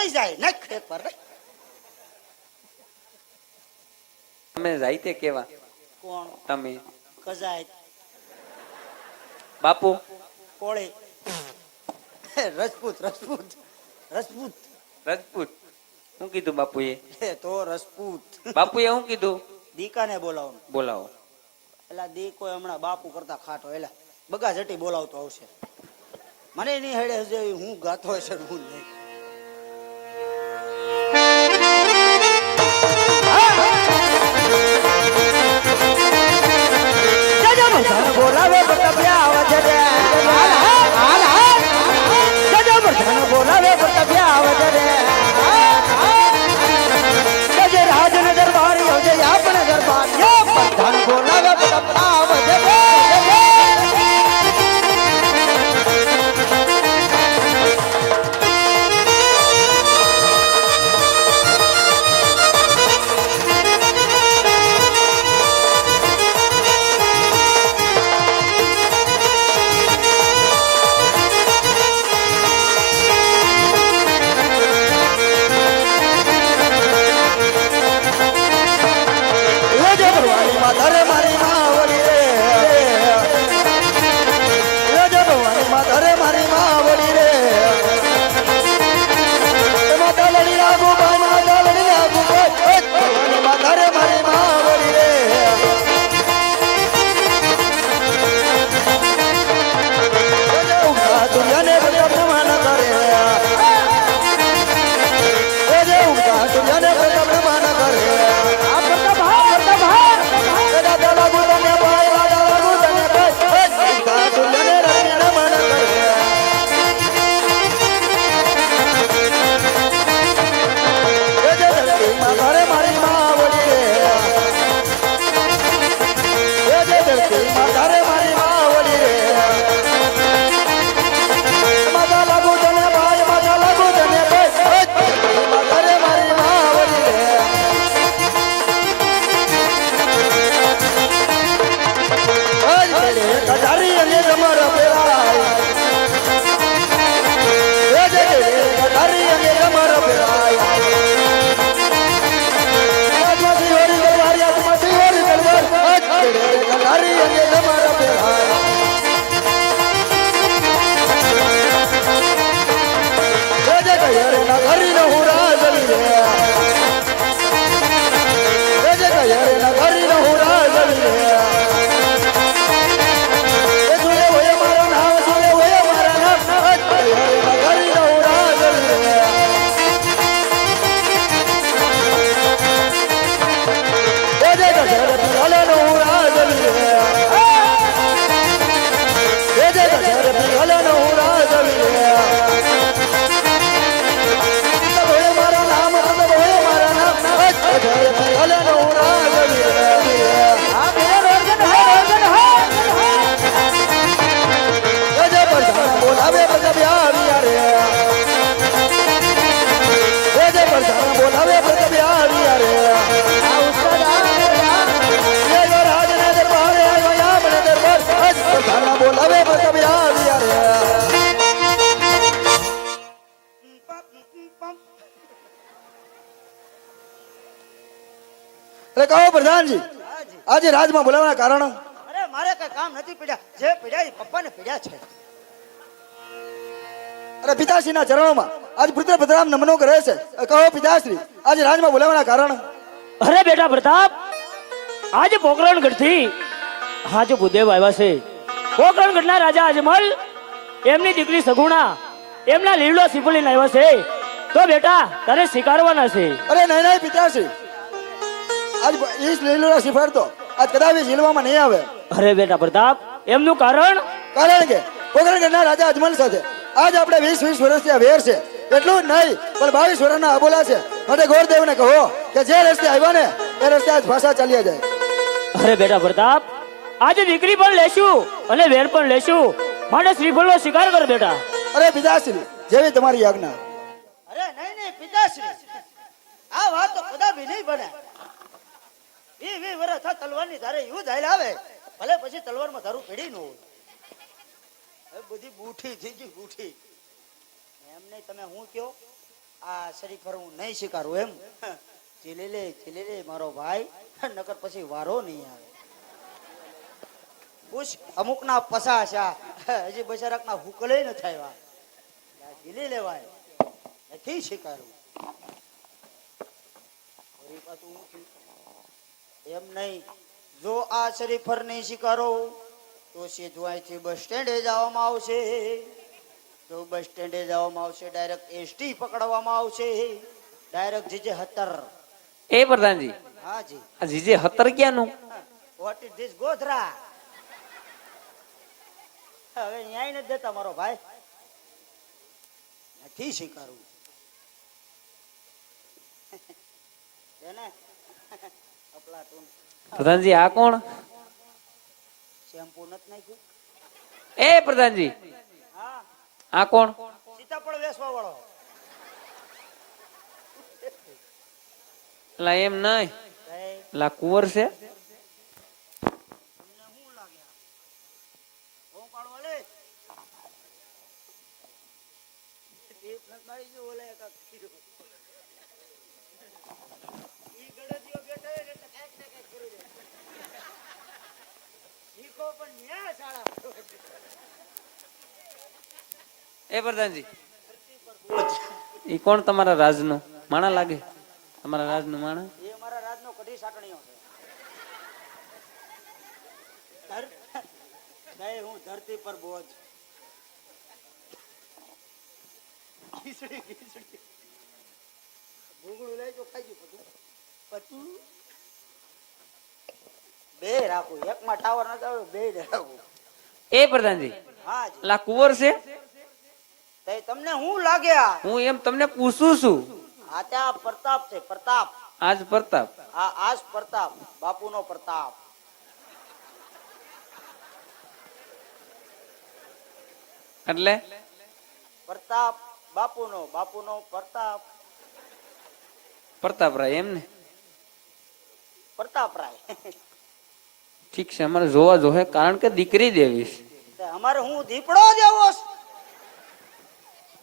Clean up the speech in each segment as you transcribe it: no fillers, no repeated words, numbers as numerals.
વઈ જાય નાખ એક વાર તમે જાઈતે કેવા કોણ તમે કજાય બાપુ કોળી રજપૂત રજપૂત રજપૂત રાજપૂત શું કીધું બાપુએ તો રજપૂત બાપુએ શું કીધું દીકાને બોલાવો બોલાવો એલા દી કોઈ હમણાં બાપુ કરતા ખાટો એલા બગા જટી બોલાવતો આવશે મને નહીં હેડે હજે હું ગાતો હશે હું નહીં બોલાવે બોલાવે રાજન દરબારી હોજે આપણે દરબારી પ્રધાન બોલાવે કહો પ્રધાનજી આજે રાજમાં બોલાવવાના કારણ અરે મારે કઈ કામ નથી પડ્યા જે પડ્યા એ પપ્પાને પડ્યા છે અરે પિતાશ્રીના ચરણોમાં આજ પુત્ર ભદ્રામ નમનો કરે છે કહો પિતાશ્રી આજે રાજમાં બોલાવવાના કારણ અરે બેટા પ્રતાપ આજે પોકરણગઢથી હાજો ભૂદેવ આવ્યા છે પોકરણગઢના રાજા અજમલ એમની દીકરી સગુણા એમના લીલો સિપલીને આવ્યા છે તો બેટા તારે સ્વીકારવાના છે અરે નહીં નહીં પિતાશ્રી આજ ઈસ લીલોડા સિફારતો આજ કદાચ ઝીલવામાં નહીં આવે અરે બેટા પ્રતાપ એમનું કારણ કે પોકરણગઢના રાજા અજમલ સાથે આજ આપણે 20 વર્ષથી આ વેર છે એટલું જ નહીં પણ 22 વર્ષના અબોલા છે માટે ગોરદેવને કહો કે જે રસ્તે આવ્યા ને એ રસ્તે આજ ભાષા ચાલ્યા જાય અરે બેટા પ્રતાપ આજે દીકરી પણ લેશું અને વેર પણ લેશું માટે શ્રીફળનો સ્વીકાર કર બેટા અરે પિતાશ્રી જેવી તમારી આજ્ઞા અરે નહીં નહીં પિતાશ્રી આ વાત તો કદાપી નહીં બને વી વર્ષ આ તલવારની ધારે યુદ્ધ હાલ આવે ભલે પછી તલવારમાં ધારું પડી ન હોય બધી બૂઠી થઈ ગઈ બૂઠી એમને તમે હું કયો આ શરીફર હું નહીં સ્વીકારું એમ ચીલી લે મારો ભાઈ નકર પછી વારો નહીં આવે પૂછ અમુક ના પસાશા હજી બચારાક ના હુકલે ન થાય ચીલી લેવાય નથી સ્વીકારું વળી પાછું હું થયું? એમ નહીં જો આ શરીફર નહીં સ્વીકારો તો સીધું અહીંથી બસ સ્ટેન્ડે જવામાં આવશે તો બસ સ્ટેન્ડે જવામાં આવશે ડાયરેક્ટ એસટી પકડવામાં આવશે ડાયરેક્ટ જીજે 17 એ પ્રધાનજી હા જી આ જીજે 17 ક્યાંનું વોટ ઇઝ ધીસ ગોધરા હવે ન્યાય નથી દેતા મારો ભાઈ નથી સ્વીકારવું એને અપલાટૂન પ્રધાનજી આ કોણ શેમ્પુ નથી નાખ્યું એ પ્રધાનજી હા આ કોણ સીતાફળ વેચવા વાળો લા એમ નહીં કઈ લા કુંવર છે તમને શું લાગે હું પાડવા લે દીપ નથી મારી ગયો ઓલે કાક કીધું ઈ ગળદીઓ બેઠો એટલે કાંઈક ને કાંઈક કરી દે શીખો પણ ન્યા શાળા એ પ્રધાનજી ઈ કોણ તમારા રાજનું માણા લાગે તમારા રાજનું માણા એ મારા રાજનો કઢી સાટણીઓ છે નહીં હું ધરતી પર બોજ ભૂગળું લઈ તો ખાઈ ગયું પછી બે રાખું એકમાં ટાવર ન આવે બે રાખું એ પ્રધાનજી હા જી લા કુંવર છે તે તમને શું લાગે આ હું એમ તમને પૂછું છું આ ત્યાં પ્રતાપ છે પ્રતાપ આજ પ્રતાપ આજ પ્રતાપ બાપુનો પ્રતાપ એટલે પ્રતાપ બાપુનો પ્રતાપ પ્રતાપરાય એમ ને પ્રતાપરાય ઠીક છે અમારે જોવા જોહે કારણ કે દીકરી દેવી છે તે અમારે હું દીપડો દેવો છે?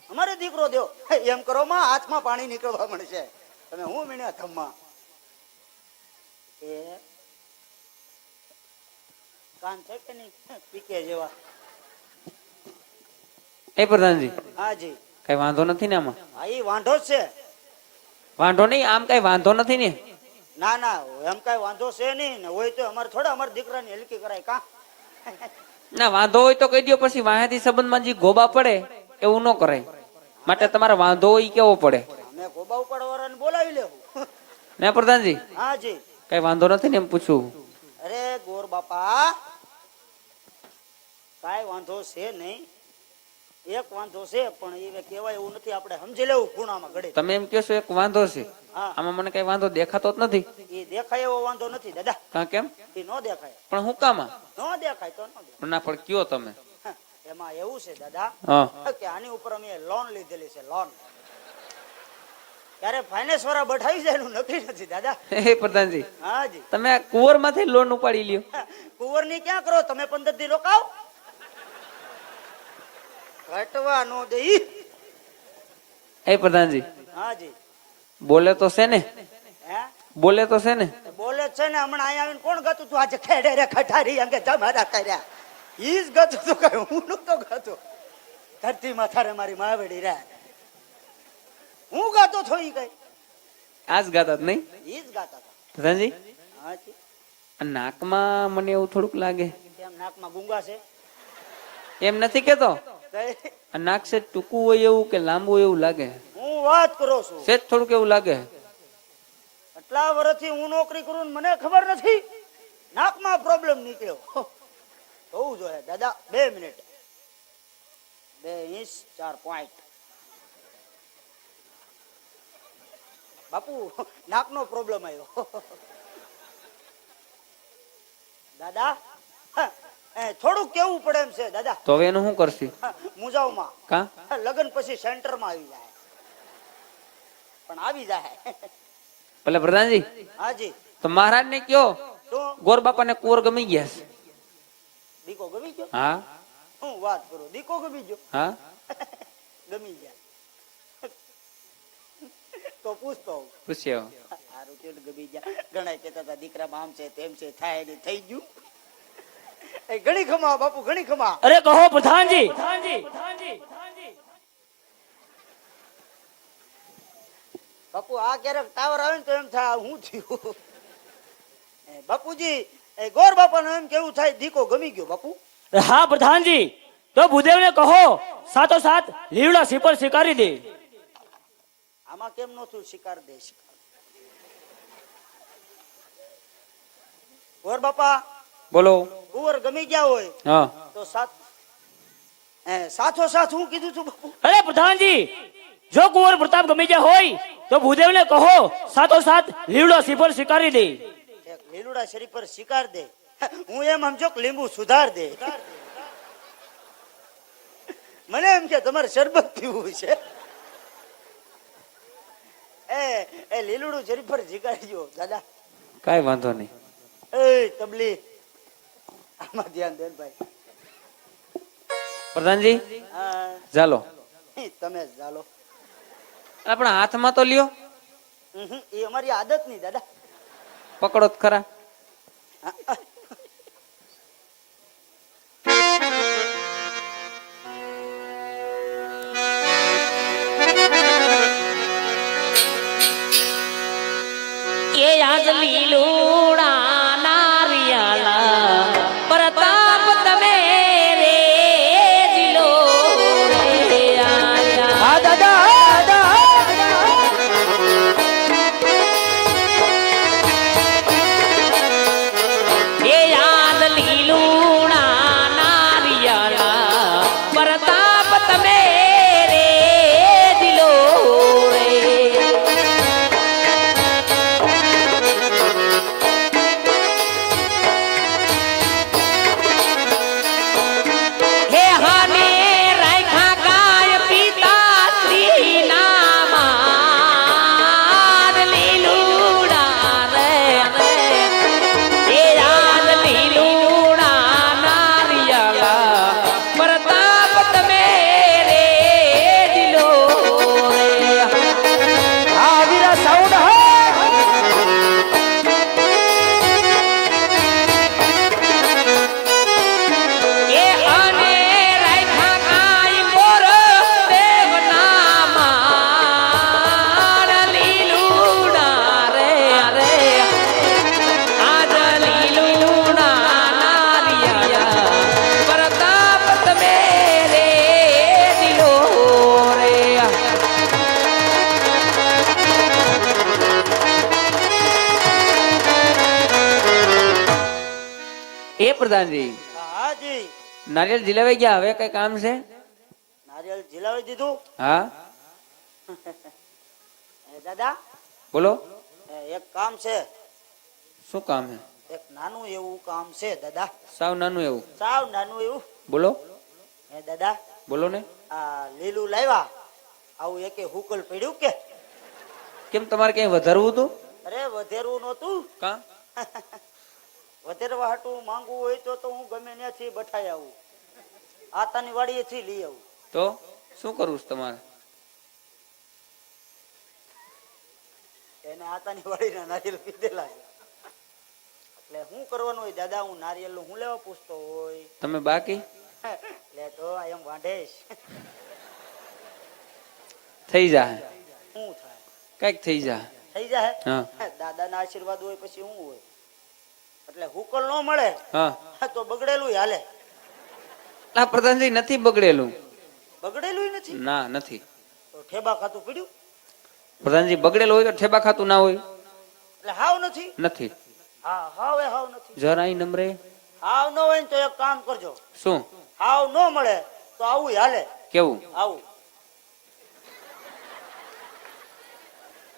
અમારે દીકરો દેવો એમ કરો માં હાથમાં પાણી નીકળવા મળશે તમે હું મીણ્યા થમ્મા એ કાન છે કે નહીં પીકે જેવા એ પ્રધાનજી હા જી કઈ વાંધો નથી ને આમાં હા ઈ વાંઢો જ છે વાંધો નહીં આમ કઈ વાંધો નથી ને ના ના એમ કઈ વાંધો છે નહીં ને હોય તો અમારે થોડા અમારા દીકરાની હલકી કરાય કા ના વાંધો હોય તો કહી દો પછી વાહેથી સંબંધમાં જે ગોબા પડે એવું ન કરાય માટે તમારે વાંધો હોય ઈ કેવો પડે અમે ગોબા ઉપાડવાળાને બોલાવી લેવું ને પ્રધાનજી હા જી કઈ વાંધો નથી ને એમ પૂછું અરે ગોર બાપા કાઈ વાંધો છે નહીં એક વાંધો છે પણ એ કહેવાય એવું નથી આપણે સમજી લેવું ખૂણામાં ઘડે તમે એમ કહો છો એક વાંધો છે હા આમાં મને કઈ વાંધો દેખાતો જ નથી એ દેખાય એવો વાંધો નથી દાદા કા કેમ એ નો દેખાય પણ હું કામાં નો દેખાય તો નો દેખાય ના પણ કયો તમે એમાં એવું છે દાદા હા કે આની ઉપર અમે લોન લીધેલી છે લોન ત્યારે ફાઇનાન્સ વાળા બઠાવી જાય એનું નક્કી નથી દાદા હે પ્રધાનજી હા જી તમે આ કુંવર માંથી લોન ઉપાડી લ્યો કુંવર ની ક્યાં કરો તમે 15 દી રોકાવ ઘટવા નો દે હે પ્રધાનજી હા જી બોલે તો છે ને હે બોલે તો છે ને બોલે છે ને હમણાં અહીંયા આવીને કોણ ગાતું તું આજે ખેડે રે ખટારી અંગે જમારા કર્યા ઈ જ ગાતું તું કઈ હું નતો ગાતો ધરતી માં થારે મારી માવડી રે હું ગાતો છો ઈ કઈ આ જ ગાતા જ નહીં ઈ જ ગાતા હતા પ્રધાનજી હા જી આ નાકમાં મને એવું થોડુંક લાગે કેમ નાકમાં ગુંગા છે એમ નથી કેતો કઈ? આ નાક છે ટૂંકું હોય એવું કે લાંબુ એવું લાગે હું વાત કરું છું સેજ થોડુંક એવું લાગે આટલા વર્ષથી હું નોકરી કરું ને મને ખબર નથી નાકમાં પ્રોબ્લેમ નીકળ્યો હોવું જોઈએ દાદા 2 મિનિટ 2 ઇંચ 4 પોઈન્ટ બાપુ નાકનો પ્રોબ્લેમ આવ્યો દાદા થોડુંક કેવું પડે એમ છે દાદા તો હવે એનું શું કરશી મુજાવમાં કા લગન પછી સેન્ટરમાં આવી જાય પણ આવી જાય ભલે પ્રધાનજી હાજી તો મહારાજ ને કયો તો ગોર બાપા ને કુંવર ગમી ગયા છે દીકો ગમી ગયો હા હું વાત કરું દીકો ગમી ગયો હા ગમી ગયા પૂછતો પૂછ્યો હારું થયું ને ગમી ગયા. ઘણા કહેતા હતા દીકરામાં આમ છે તેમ છે, થાય ને થઈ ગયું. એ ઘણી ખમા બાપુ, ઘણી ખમા. અરે કહો પ્રધાનજી. બાપુ આ ક્યારેક ટાવર આવે ને તો એમ થાય હું થયું. બાપુજી એ ગોર બાપાનું એમ કેવું થાય દીકો ગમી ગયો બાપુ. હા પ્રધાનજી, તો ભૂદેવને કહો સાતો સાત લીવડા સિપર સ્વીકારી દે. આમાં કેમ નો થયું શિકાર દે શિકાર. ગોર બાપા બોલો. કુંવર ગમી ગયા હોય હા તો સાથો સાથ હું કીધું છું બાપુ. અરે પ્રધાનજી, જો કુંવર પ્રતાપ ગમી ગયા હોય તો ભૂદેવને કહો સાતો સાત લીવડા સિપર સ્વીકારી દે. એક લીલુડા શરીફ પર શિકાર દે. હું એમ સમજો કે લીંબુ સુધાર દે. મને એમ કે તમારે શરબત પીવું છે. એ લીલુડું શરીફ પર શિકારજો દાદા. કાઈ વાંધો નહીં. એ તબલી આમાં ધ્યાન દે ભાઈ. પ્રધાનજી હા, ચાલો. તમે જ ચાલો. આપણા હાથમાં તો લ્યો. એ અમારી આદત નહીં દાદા. પકડો તો ખરા. એ આજ લીલુડા નારિયાલા પ્રતાપ તમે રે જીલો રે આયા. હા દાદા, એ આજ લીલુડા નારિયાલા પ્રતાપ તમે રે જીલો રે. હે હાને રાખ્યા ગાય પિતા શ્રી નામાં લીલુડા રે રે. હે યાદ લીલુડા નારિયાલા પ્રતાપ તમે રે દિલો રે. આ વીરા સાઉન્ડ એ આને રાખ્યા કાઈ મોર દેવના માર લીલુડા રે રે. આજ લીલુડા નારિયા પ્રતાપ તમે રે દિલો રે. એ પ્રધાનજી હાજી નારિયેળ જીલાવાઈ ગયા, હવે કઈ કામ છે? નારિયેળ જીલાવી દીધું. હા દાદા બોલો. એક કામ છે. શું કામ છે? એક નાનું એવું કામ છે દાદા. સાવ નાનું એવું. સાવ નાનું એવું. બોલો દાદા બોલો ને. આ લીલું લાવ્યા આવું એકે હુકલ પડ્યું કે? કેમ તમારે ક્યાંય વધારવું હતું? અરે વધેરવું નહોતું. કા વધેરવા હાટું માંગવું હોય તો હું ગમે ત્યાંથી બઠાઈ આવું. આતાની વાડીએથી લઈ આવું. તો શું કરવું છે તમારે? એને આતાની વાડીના નારિયેળ પીધેલા છે. એટલે શું કરવાનું હોય દાદા? હું નારિયેળ હું લેવા પૂછતો હોય. તમે બાકી લે તો એમ વાંઢેશ. થઈ જાય, શું થાય? કઈક થઈ જાય. થઈ જાય. હા દાદાના આશીર્વાદ હોય પછી શું હોય? એટલે હુકલ ન મળે હા. તો બગડેલું હાલે. આ પ્રધાનજી નથી બગડેલું. બગડેલું નથી. ના નથી. તો ઠેબા ખાતું પડ્યું. પ્રધાનજી બગડેલું હોય તો ઠેબા ખાતું ના હોય. એટલે હાવ નથી. નથી. હા હાવ એ હાવ નથી. જરા અહીં નમરે. હાવ ન હોય ને તો એક કામ કરજો. શું? હાવ ન મળે તો આવું હાલે. કેવું? આવું.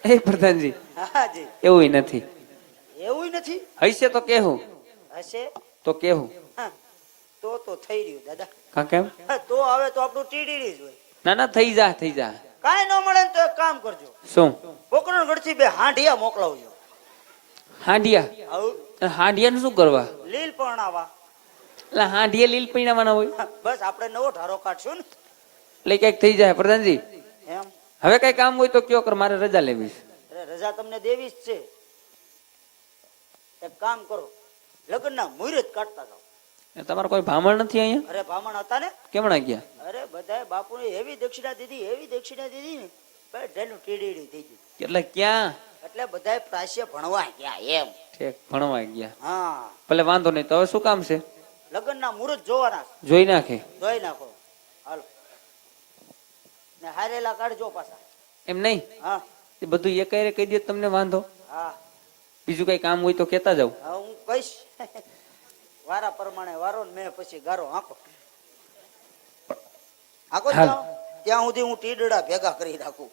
એ પ્રધાનજી હાજી એવું નથી. એવું નથી. હશે તો કેવું? હશે તો કેવું? હા, તો થઈ રહ્યું દાદા. કા કેમ? તો હવે તો આપણું ટીડીડી જ હોય. ના ના થઈ જા થઈ જા. કાંઈ ન મળે ને તો એક કામ કરજો. શું? પોકરણગઢથી બે હાંડિયા મોકલાવજો. હાંડિયા? આવું હાંડિયા શું કરવા? લીલ પરણાવા. એટલે હાંડિયા લીલ પીણાવાના હોય? બસ આપણે નવો ઢારો કાઢશું ને એટલે ક્યાંક થઈ જાય પ્રધાનજી. એમ. હવે કઈ કામ હોય તો કયો કર, મારે રજા લેવી છે. અરે રજા તમને દેવી જ છે. એક કામ કરો, લગ્નના મુહૂર્ત કાઢતા જાઓ. એ તમારે કોઈ ભામણ નથી અહીંયા? અરે બ્રાહ્મણ હતા ને, કેમણા ગયા? અરે બધાય બાપુને એવી દક્ષિણા દીધી ને બધાનું ટીડીડી થઈ ગયું. એટલે ક્યાં? એટલે બધાય પ્રાશ્ય ભણવા ગયા એમ. ઠેક ભણવા ગયા. હા, ભલે વાંધો નહીં, તો હવે શું કામ છે? લગ્નના મુહૂર્ત જોવાના છે. જોઈ નાખે. જોઈ નાખો, હાલો ને હારેલા કાઢજો પાછા. એમ નહીં, હા એ બધું એ કઈ કહી દે તમને વાંધો. હા બીજું કઈ કામ હોય તો કેતા જાવ. હા, હું કહીશ. વારા પ્રમાણે વારો ને મેં પછી ગારો આંકો આંકો હાલ. ત્યાં સુધી હું ટીડડા ભેગા કરી રાખું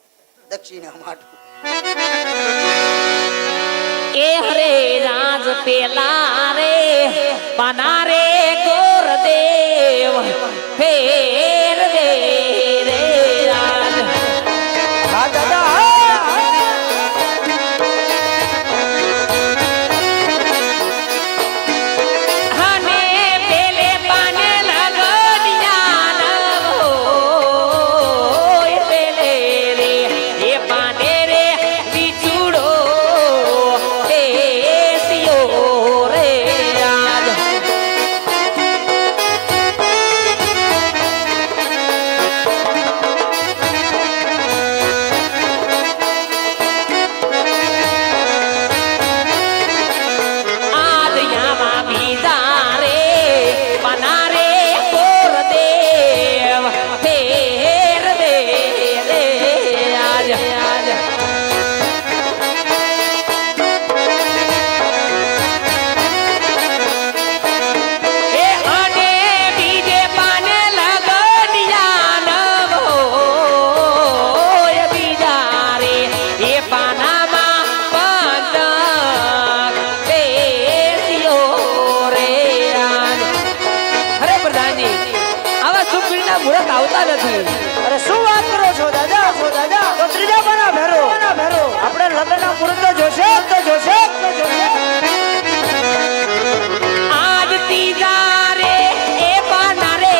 દક્ષિણા માટે. એ હરે રાજ પેલા રે પાના રે ગોરદેવ ફેર દે રે રાજ. હા દાદા, હને પેલે પાને લગડિયા નવો પેલે રે એ પાને રે વિછુડો દેસિયો રે રાજ. આદયામાં બીજા રે પાના રે ગોરદેવ ફેર દે રે રાજ. એ અને બીજે પાને લગડિયા નવો એ બીજા રે એ પાનામાં પતંગ દેસિયો રે રાજ. અરે પ્રધાનજી, આવા સુખડીના મુહૂર્ત આવતા નથી. અરે શું વાત કરો છો દાદા? તો ત્રીજા પાના ભેરો આપણે લગ્નના મુહૂર્ત તો જોશે તો જોશે. આજ ત્રીજા રે એ પાના રે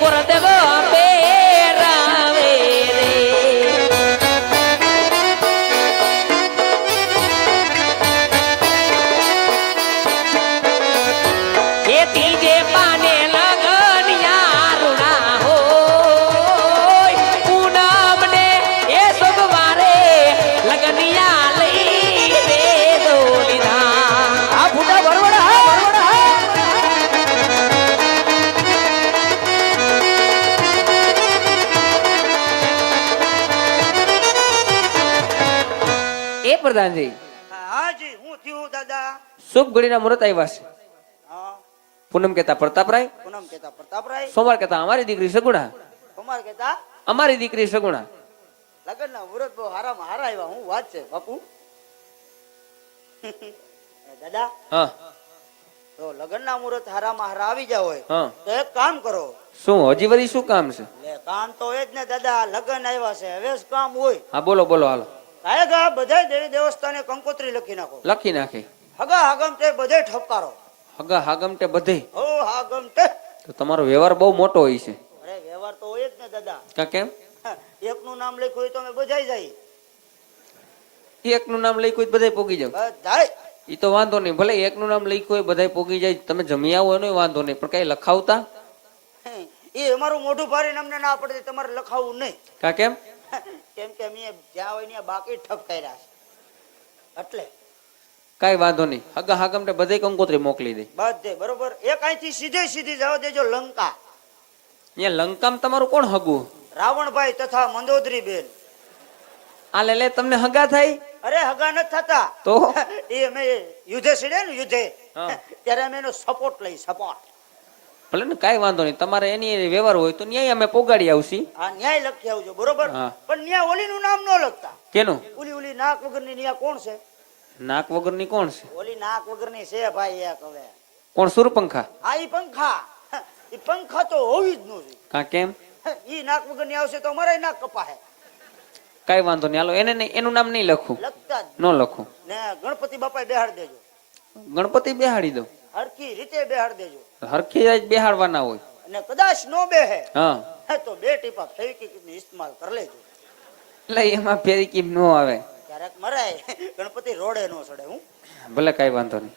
ગોરદેવ પહેરાવે રે. એ ત્રીજે પાને લગનિયા રૂડા હોય પૂનમ ને એ સોમવારે લગનિયા લઈ રે દોલીધા. આ ફૂટા ભરવડા, હા ભરવડા, હા. એ પ્રધાનજી, હાજી, હું થયું દાદા? શુભ ઘડીના મુહૂર્ત આવ્યા છે. હા, પૂનમ કેતા પ્રતાપરાય, પૂનમ કેતા પ્રતાપરાય, સોમવાર કેતા અમારી દીકરી સગુણા, કુમાર કેતા અમારી દીકરી સગુણા. લગ્નના મુહૂર્ત બહુ હારામાં હારા આવ્યા. હું વાત છે બાપુ. દાદા, હા તો લગ્નના મુહૂર્ત હારામાં હારા આવી ગયા હોય હા. તો એક કામ કરો. શું હજી વળી શું કામ છે? લે કામ તો એ જ ને દાદા, લગ્ન આવ્યા છે, હવે જ કામ હોય. હા બોલો બોલો, હાલો. કાયગા બધા દેવી દેવસ્થાને કંકોત્રી લખી નાખો. લખી નાખે. હગા હાગમ તે બધે ઠપકારો. હગા હાગમટે બધે. ઓ હાગમ તે. તો તમારો વ્યવહાર બહુ મોટો હોય છે. અરે વ્યવહાર તો હોય જ ને દાદા. કા કેમ? એકનું નામ લખ્યું હોય તો અમે બજાઈ જાય એકનું નામ લખ્યું હોય બધાય પોગી જાવ. બધાય. ઈ તો વાંધો નહીં, ભલે એકનું નામ લખ્યું હોય બધાય પોગી જાય, તમે જમી આવો એનો વાંધો નહીં, પણ કઈ લખાવતા? એ અમારું મોઢું ભારીને અમને ના પડે તમારે લખાવવું નહીં. કા કેમ? કેમ કે અમે જ્યાં હોય ત્યાં બાકી ઠપ કર્યા છે એટલે કઈ વાંધો નહીં, હગા હાગમટે બધે કંકોત્રી મોકલી દે. બધે બરોબર. એક અહીંથી સીધી જવા દેજો લંકા. અહીંયા લંકામાં તમારું કોણ હગું? રાવણભાઈ તથા મંદોદરી બેન. આ લે તમને હગા થાય અરે હગા નથી થતા તો? એ અમે યુદ્ધે સીડે ને યુદ્ધે હા. ત્યારે અમે એનો સપોર્ટ લઈ સપોર્ટ. ભલે ને કઈ વાંધો નહીં, તમારે એની વ્યવહાર હોય તો ન્યાય અમે પોગાડી આવશી. આ ન્યાય લખી આવજો બરોબર. હા. પણ ન્યાય ઓલીનું નામ ન લખતા. કેનું? ઓલી નાક વગરની ન્યાય કોણ છે? નાક વગરની કોણ છે? ઓલી નાક વગરની છે ભાઈ એક હવે. કોણ? સુરપંખા? આ ઈ પંખા. ઈ પંખા તો હોવી જ ન જોઈએ. કા કેમ? ઈ નાક વગરની આવશે તો અમારે નાક કપાહે. કઈ વાંધો નહીં, હાલો એને નહીં, એનું નામ નહીં લખું, લખતા જ ન લખું. ને ગણપતિ બાપા બેહાડ દેજો. ગણપતિ બેહાડી દો. હરખી રીતે બેહાડ દેજો. હરખી જ બેહાડવાના હોય. અને કદાચ નો બેહે હા. તો બે ટીપા ફેવિક્વિકનો ઇસ્તેમાલ કરી લેજો. એટલે એમાં ફેરી કેમ નો આવે? ક્યારેક મરાય, ગણપતિ રોડે નો ચડે. હું ભલે કઈ વાંધો નહીં.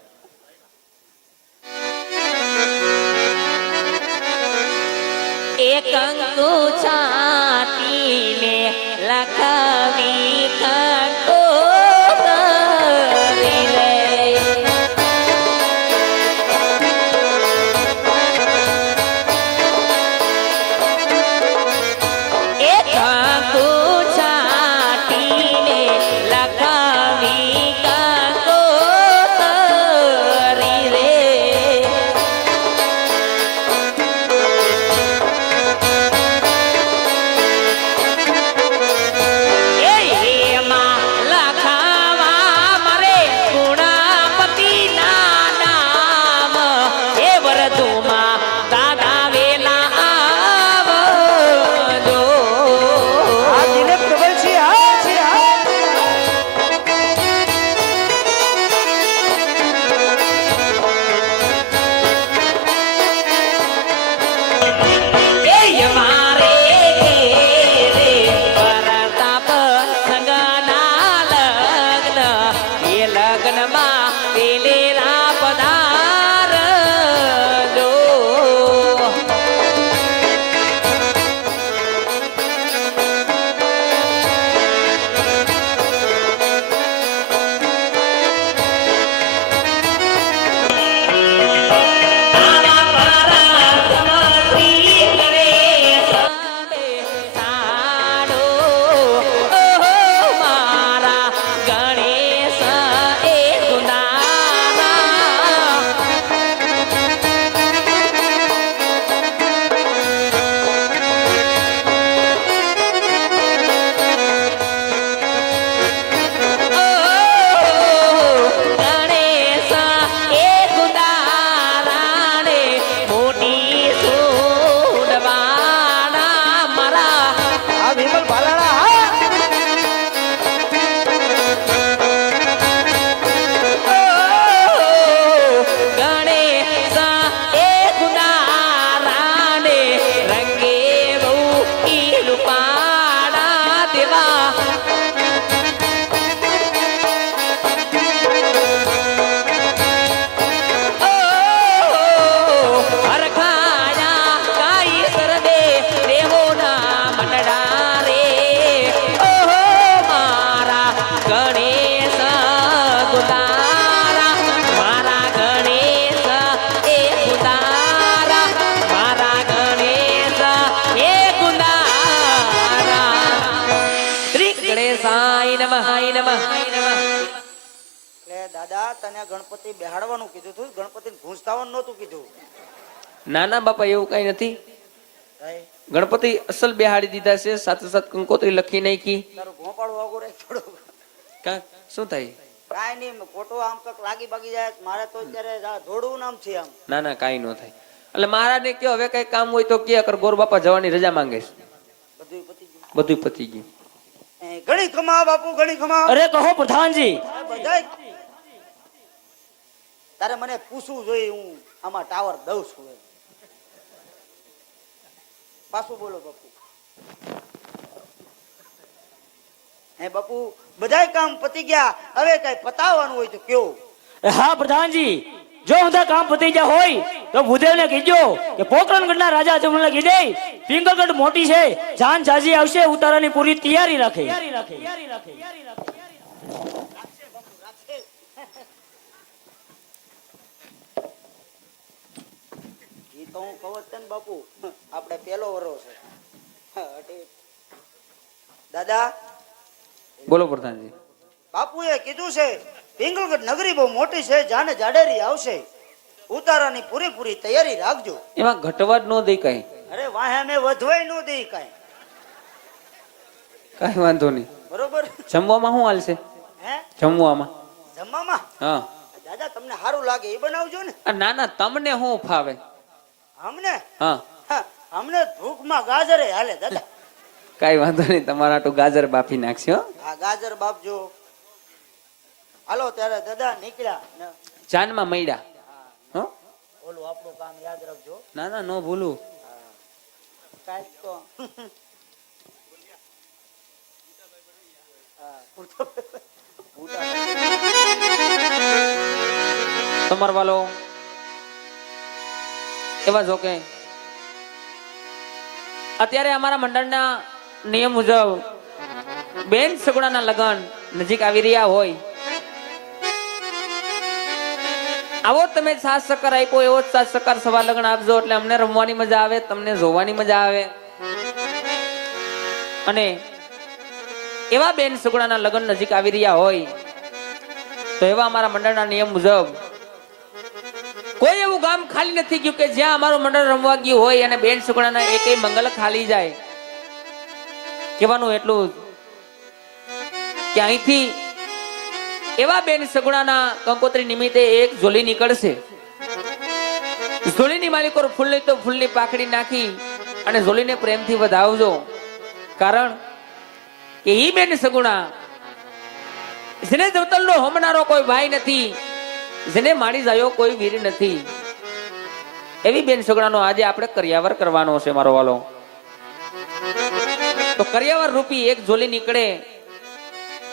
એક કંકુ છાતીને લખાવી કંકોતરી રે. એક કંકુ છાતીને લખાવી કંકોતરી રે. આ દિલીપ ડબલસી, હા. લગ્નમાં પેલેરા પધારજો. આ વિમલ ભાલાળા, હા. એટલે દાદા તને ગણપતિ બેહાડવાનું કીધું તું, ગણપતિને ભૂંસતાવાનું નહોતું કીધું. ના ના બાપા, એવું કઈ નથી. ભાઈ, ગણપતિ અસલ બેહાડી દીધા છે, સાથે સાથે કંકોત્રી લખી નાખી. તારું ભોંપાડું વાગું રાખ થોડું. શું થાય? કાંઈ નહીં, ખોટું આમ કંઈક લાગી બાગી જાય. મારે તો અત્યારે જોડવું નામ છે આમ. ના ના, કાંઈ ન થાય. એટલે મહારાજ ને કયો, હવે કઈ કામ હોય તો કે કર, ગોર બાપા જવાની રજા માંગે છે. બધું પતી ગયું. બધું પતી ગયું. ઘણી ખમા બાપુ, ઘણી ખમા. અરે કહો પ્રધાનજી. આ બધાય તારે મને પૂછવું જોઈએ, હું આમાં ટાવર દઉં છું એમ. પાછું બોલો બાપુ. હે બાપુ, બધાય કામ પતી ગયા, હવે કઈ પતાવવાનું હોય તો કયો. હા પ્રધાનજી, જો બધા કામ પતી ગયા હોય તો ભૂદેવને કીજો કે પોકરણગઢના રાજા અજમલને કીધે પિંગલગઢ મોટી છે, જાન જાજી આવશે, ઉતારાની પૂરી તૈયારી રાખે. ઈ તો હું કહું જ છે ને બાપુ, આપણે પેલો વરો છે. દાદા, બોલો પ્રધાનજી. બાપુએ કીધું છે પિંગલગઢ નગરી બહુ મોટી છે, જાને જાડેરી આવશે, ઉતારાની પૂરેપૂરી તૈયારી રાખજો. એમાં ઘટવાડ ન દે કઈ. અરે વાહે અમે વધવાય ન દઈ કાંઈ. કઈ વાંધો નહીં. બરોબર. જમવામાં શું હાલશે? હે, જમવામાં? જમવામાં હા. દાદા તમને સારું લાગે એ બનાવજો ને. ના ના, તમને શું ફાવે? અમને હા, અમને ભૂખમાં ગાજરે હાલે દાદા. કઈ વાંધો નહીં, તમારા આટલું ગાજર બાફી નાખશે. હો, આ ગાજર બાપજો. હાલો ત્યારે દાદા નીકળ્યા ને જાનમાં મળ્યા. હો, ઓલું આપણું કામ યાદ રાખજો. ના ના, નો ભૂલું. કાંઈક તો તમાર વાલો એવા જો કે અત્યારે અમારા મંડળના નિયમ મુજબ બેન સગુણાના લગ્ન નજીક આવી રહ્યા હોય, આવો તમે સાથ સહકાર આપ્યો એવો જ સાથ સહકાર સવા લગ્ન આપજો, એટલે અમને રમવાની મજા આવે, તમને જોવાની મજા આવે. અને એવા બેન સગુણાના લગ્ન નજીક આવી રહ્યા હોય તો એવા અમારા મંડળના નિયમ મુજબ કોઈ એવું ગામ ખાલી નથી ગયું કે જ્યાં અમારું મંડળ રમવા ગયું હોય અને બેન સગુણાના એકેય મંગલ ખાલી જાય. કહેવાનું એટલું કે અહીંથી એવા બેન સગુણાના કંકોત્રી નિમિત્તે એક ઝોલી નીકળશે. ઝોલીની માલિકો ફૂલની તો ફૂલની પાખડી નાખી અને ઝોલીને પ્રેમથી વધાવજો, કારણ કે ઈ બેન સગુણા જેને જવતલનો હોમનારો કોઈ ભાઈ નથી, જેને મારી જાયો કોઈ વીર નથી, એવી બેન સગુણાનો આજે આપણે કર્યાવર કરવાનો છે મારો વાલો. તો કર્યાવર રૂપી એક ઝોલી નીકળે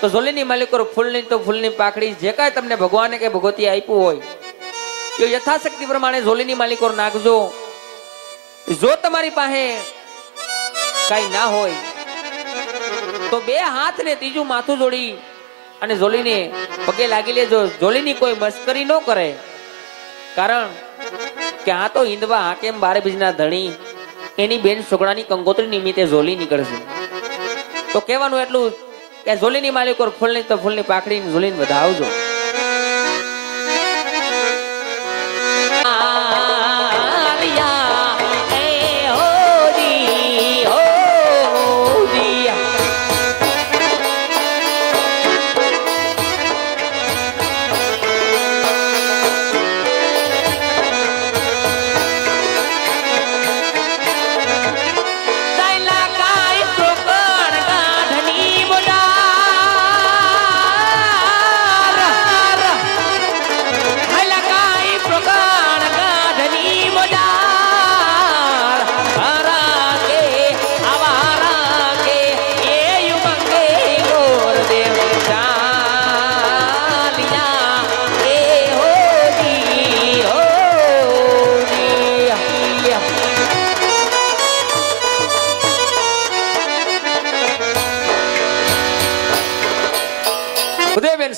તો ઝોલીની માલિકો ફૂલની તો ફૂલની પાખડી જે કાંઈ તમને ભગવાને કે ભગવતી આપ્યું હોય એ યથાશક્તિ પ્રમાણે ઝોલીની માલિકો નાખજો. જો તમારી પાસે કઈ ના હોય તો બે હાથ ને ત્રીજું માથું જોડી અને ઝોલીને પગે લાગી લેજો. ઝોલીની કોઈ મસ્કરી ન કરે, કારણ કે આ તો હિંદવા હાકેમ બારે બીજના ધણી એની બેન સગુણાની કંકોત્રી નિમિત્તે ઝોલી નીકળશે. તો કહેવાનું એટલું કે ઝોલીની માલિકો ફૂલની તો ફૂલની પાખડી ઝોલીને વધાવજો.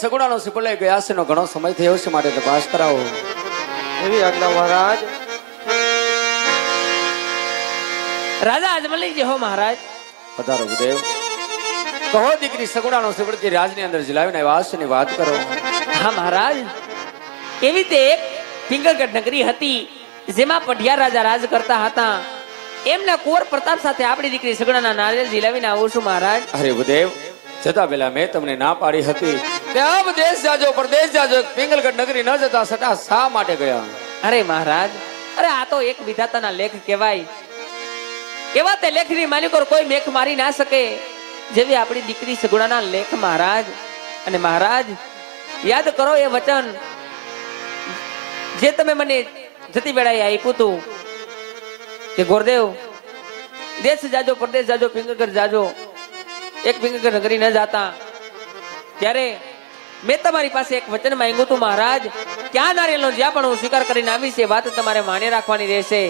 સગુણાનો સિપલે ગયા છે નો ઘણો સમય થયો છે, માટે તપાસ કરાવો. એવી આજ્ઞા મહારાજ. રાજા અજમલજી જે હો મહારાજ. પધારો ગુરુદેવ. કહો દીકરી સગુણાનો સિપળજી રાજની અંદર જલાવીને વાસની વાત કરો. હા મહારાજ, એવી તે એક પિંગળગઢ નગરી હતી જેમાં પઢિયાર રાજા રાજ કરતા હતા. એમના કુંવર પ્રતાપ સાથે આપણી દીકરી સગુણાના નારિયેળ જીલાવીને આવું છું મહારાજ. અરે ગુરુદેવ, જતા પેલા મેં તમને ના પાડી હતી કે આપ દેશ જાજો પરદેશ જાજો, પિંગલગઢ નગરી ન જતા સટા શા માટે ગયા? અરે મહારાજ, અરે આ તો એક વિધાતાના લેખ કહેવાય. એવા તે લેખની માલિકો કોઈ મેખ મારી ના શકે જેવી આપણી દીકરી સગુણાના લેખ મહારાજ. અને મહારાજ યાદ કરો એ વચન જે તમે મને જતી વેળાએ આપ્યું હતું કે ગોરદેવ દેશ જાજો પરદેશ જાજો પિંગલગઢ જાજો, એક પિંગલગઢ નગરી ન જાતા. ત્યારે મેં તમારી પાસે એક વચન માંગ્યું હતું મહારાજ, ક્યાં નારિયેળનો જ્યાં પણ હું સ્વીકાર કરીને આવીશ એ વાત તમારે માને રાખવાની રહેશે.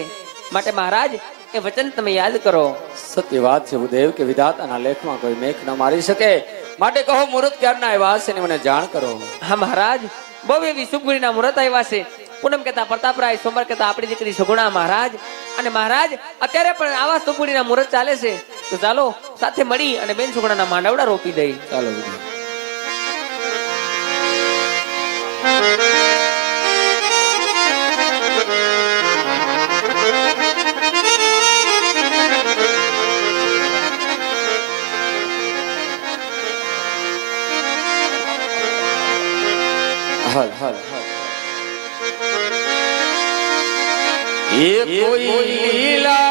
માટે મહારાજ એ વચન તમે યાદ કરો. સત્ય વાત છે ગુરુદેવ કે વિધાતાના લેખમાં કોઈ મેખ ન મારી શકે, માટે કહો મુહૂર્ત ક્યારના આવ્યા છે ને મને જાણ કરો. હા મહારાજ, બહુ એવી શુભગુણીના મુહૂર્ત આવ્યા છે. પૂનમ કહેતા પ્રતાપરાય, સોમવાર કહેતા આપણી દીકરી સગુણા મહારાજ. અને મહારાજ અત્યારે પણ આવા શુભગુણીના મુહૂર્ત ચાલે છે, તો ચાલો સાથે મળી અને બેન સગુણાના માંડવડા રોપી દઈ. ચાલો ગુરુદેવ. હાલ હાલ હાલ. એ કોઈ લીલા